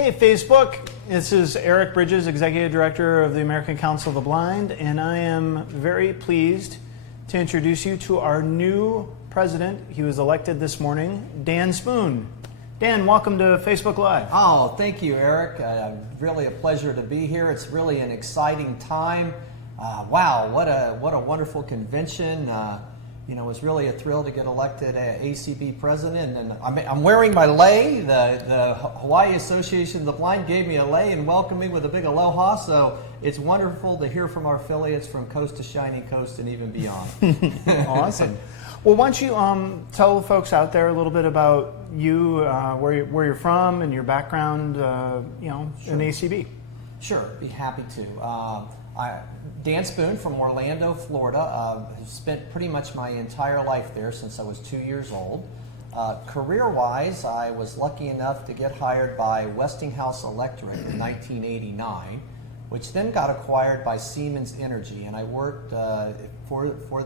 Hey Facebook, this is Eric Bridges, Executive Director of the American Council of the Blind, and I am very pleased to introduce you to our new president. He was elected this morning, Dan Spoone. Dan, welcome to Facebook Live. Oh, thank you, Eric. Really a pleasure to be here. It's really an exciting time. Wow, what a wonderful convention. It was really a thrill to get elected ACB president, and I'm wearing my lei. The Hawaii Association of the Blind gave me a lei and welcomed me with a big aloha, so it's wonderful to hear from our affiliates from coast to shining coast and even beyond. Awesome. Well, why don't you tell folks out there a little bit about you, where you're from and your background, in ACB. Sure, be happy to. Dan Spoone from Orlando, Florida. Spent pretty much my entire life there since I was 2 years old. Career-wise, I was lucky enough to get hired by Westinghouse Electric in 1989, which then got acquired by Siemens Energy, and I worked for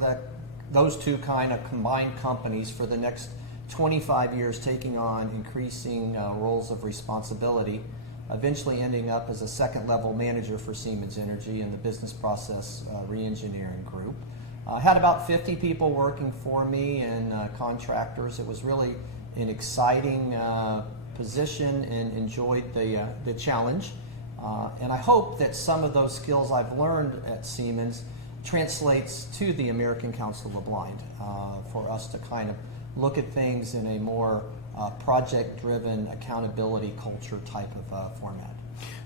those two kind of combined companies for the next 25 years, taking on increasing roles of responsibility, eventually ending up as a second-level manager for Siemens Energy in the business process re-engineering group. I had about 50 people working for me and contractors. It was really an exciting position and enjoyed the challenge. And I hope that some of those skills I've learned at Siemens translates to the American Council of the Blind for us to kind of look at things in a more project-driven accountability culture type of format.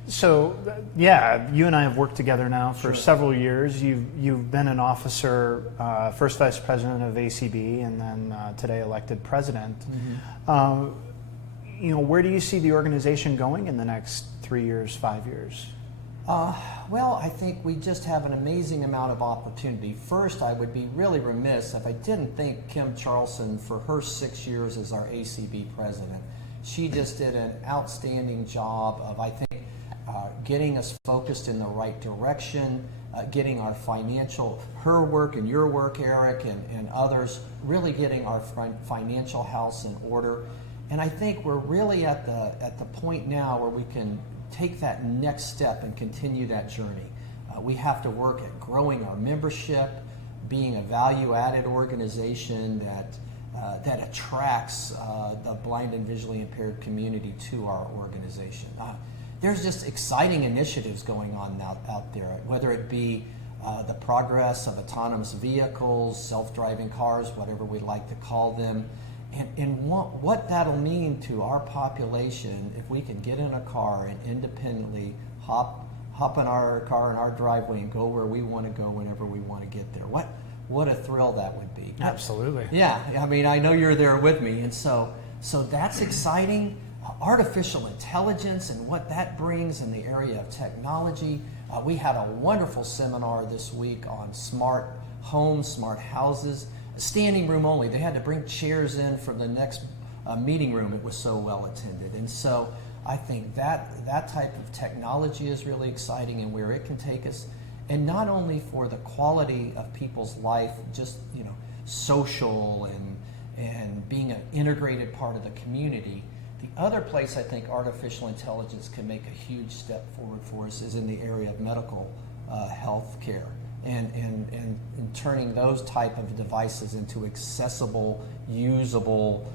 So, yeah, you and I have worked together now for several years. You've been an officer, first vice president of ACB, and then today elected president. Mm-hmm. Where do you see the organization going in the next 3 years, 5 years? Well, I think we just have an amazing amount of opportunity. First, I would be really remiss if I didn't thank Kim Charlson for her 6 years as our ACB president. She just did an outstanding job of, I think, getting us focused in the right direction, getting our her work and your work, Eric, and others, really getting our financial house in order. And I think we're really at the point now where we can take that next step and continue that journey. We have to work at growing our membership, being a value-added organization that attracts the blind and visually impaired community to our organization. There's just exciting initiatives going on out there, whether it be the progress of autonomous vehicles, self-driving cars, whatever we like to call them, and what that'll mean to our population if we can get in a car and independently hop in our car in our driveway and go where we want to go whenever we want to get there. What a thrill that would be. Absolutely. Yeah, I mean, I know you're there with me, and so that's exciting. Artificial intelligence and what that brings in the area of technology. We had a wonderful seminar this week on smart homes, smart houses. Standing room only. They had to bring chairs in from the next meeting room. It was so well attended. And so I think that type of technology is really exciting and where it can take us. And not only for the quality of people's life, just social and being an integrated part of the community. The other place I think artificial intelligence can make a huge step forward for us is in the area of medical health care. And turning those type of devices into accessible, usable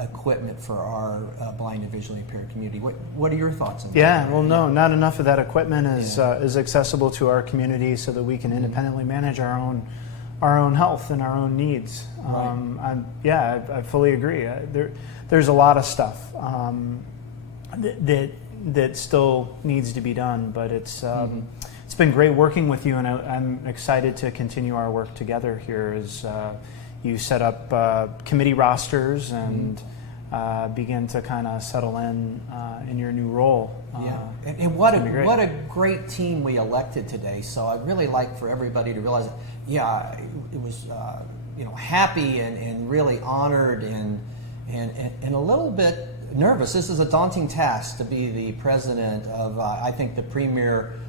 equipment for our blind and visually impaired community. What are your thoughts on that? Yeah, well, no, not enough of that equipment is accessible to our community so that we can independently manage our own health and our own needs. Right. I fully agree. There's a lot of stuff that still needs to be done, but it's been great working with you, and I'm excited to continue our work together here as you set up committee rosters and begin to kind of settle in your new role. And what a great team we elected today. So I'd really like for everybody to realize that, it was happy and really honored and a little bit nervous. This is a daunting task to be the president of I think the premier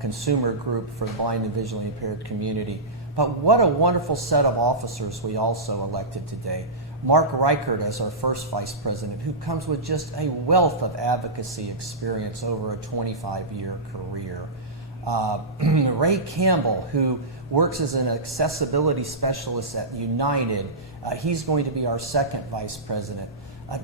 consumer group for the blind and visually impaired community. But what a wonderful set of officers we also elected today. Mark Reichert as our first vice president, who comes with just a wealth of advocacy experience over a 25-year career. Ray Campbell, who works as an accessibility specialist at United, he's going to be our second vice president.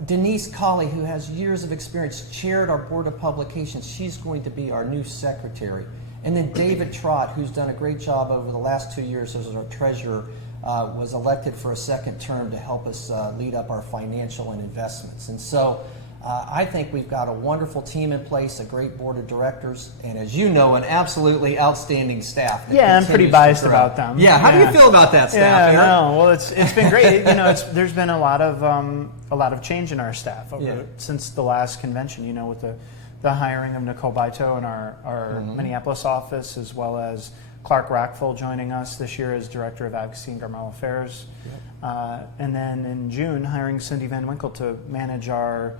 Denise Colley, who has years of experience, chaired our board of publications. She's going to be our new secretary. And then David Trott, who's done a great job over the last 2 years as our treasurer, was elected for a second term to help us lead up our financial and investments. And so I think we've got a wonderful team in place, a great board of directors, and as you know, an absolutely outstanding staff. Yeah, I'm pretty biased about them. Yeah, how do you feel about that staff, Eric? No, well, it's been great. There's been a lot of change in our staff since the last convention. With the hiring of Nicole Baito in our Minneapolis office, as well as Clark Rackful joining us this year as Director of Advocacy and Governmental Affairs. Yep. And then in June, hiring Cindy Van Winkle to manage our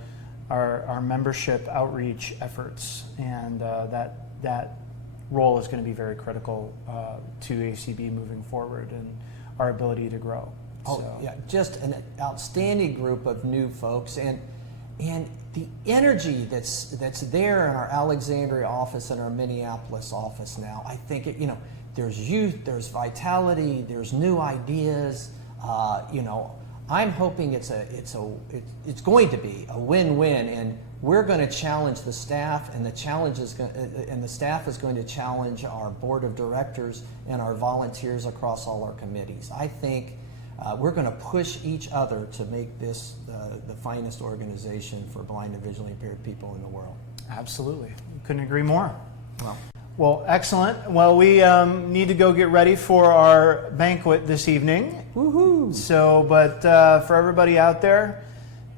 membership outreach efforts. And that role is going to be very critical to ACB moving forward and our ability to grow. Just an outstanding group of new folks. And the energy that's there in our Alexandria office and our Minneapolis office now, I think there's youth, there's vitality, there's new ideas. I'm hoping it's going to be a win-win, and we're going to challenge the staff, and the staff is going to challenge our board of directors and our volunteers across all our committees. I think we're going to push each other to make this the finest organization for blind and visually impaired people in the world. Absolutely. Couldn't agree more. Well, excellent. Well, we need to go get ready for our banquet this evening. Woohoo! So, but for everybody out there,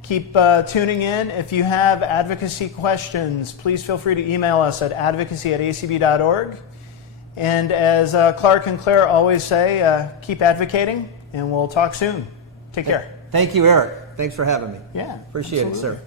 keep tuning in. If you have advocacy questions, please feel free to email us at advocacy@acb.org. And as Clark and Claire always say, keep advocating, and we'll talk soon. Take care. Thank you, Eric. Thanks for having me. Yeah. Appreciate it, sir.